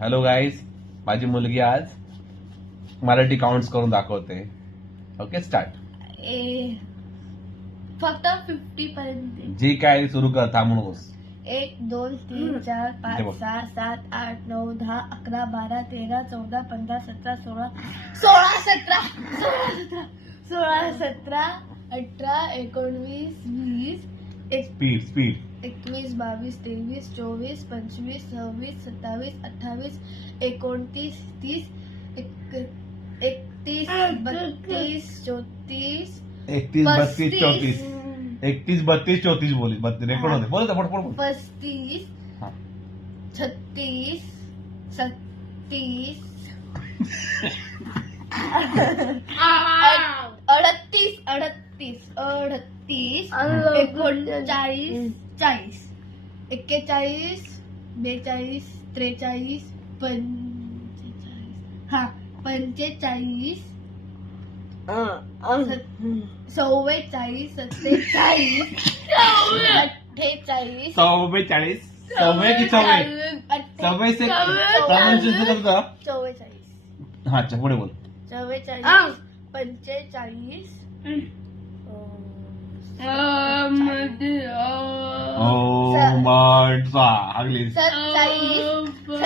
Hello guys, माझी मुलगी आज मराठी काउंट्स करून दाखवते. Okay, start. फक्त 50 पर्यंत. जी काय सुरू कर, थांबू नकोस. 1 2 3 4 इथे 5 बघ. 6 7 8 9 10 11 12 13 14 15 17 16 16 17 16 17 18 19 20 स्पीड स्पीड. 21 22 23 24 25 26 27 28 29 30 31 32 34 31 32 34 31 32 34 बोली रेकॉर्ड होते. बोल बोल. 35 हा. 36 37 38 38 39 40 41 42 43 45 हा 45 44 47 48 44 सव्वे की सव्वे से प्रमोशन करता. 44 हा, पुढे बोल. 44 45 ओ माय गॉड, हागली. 27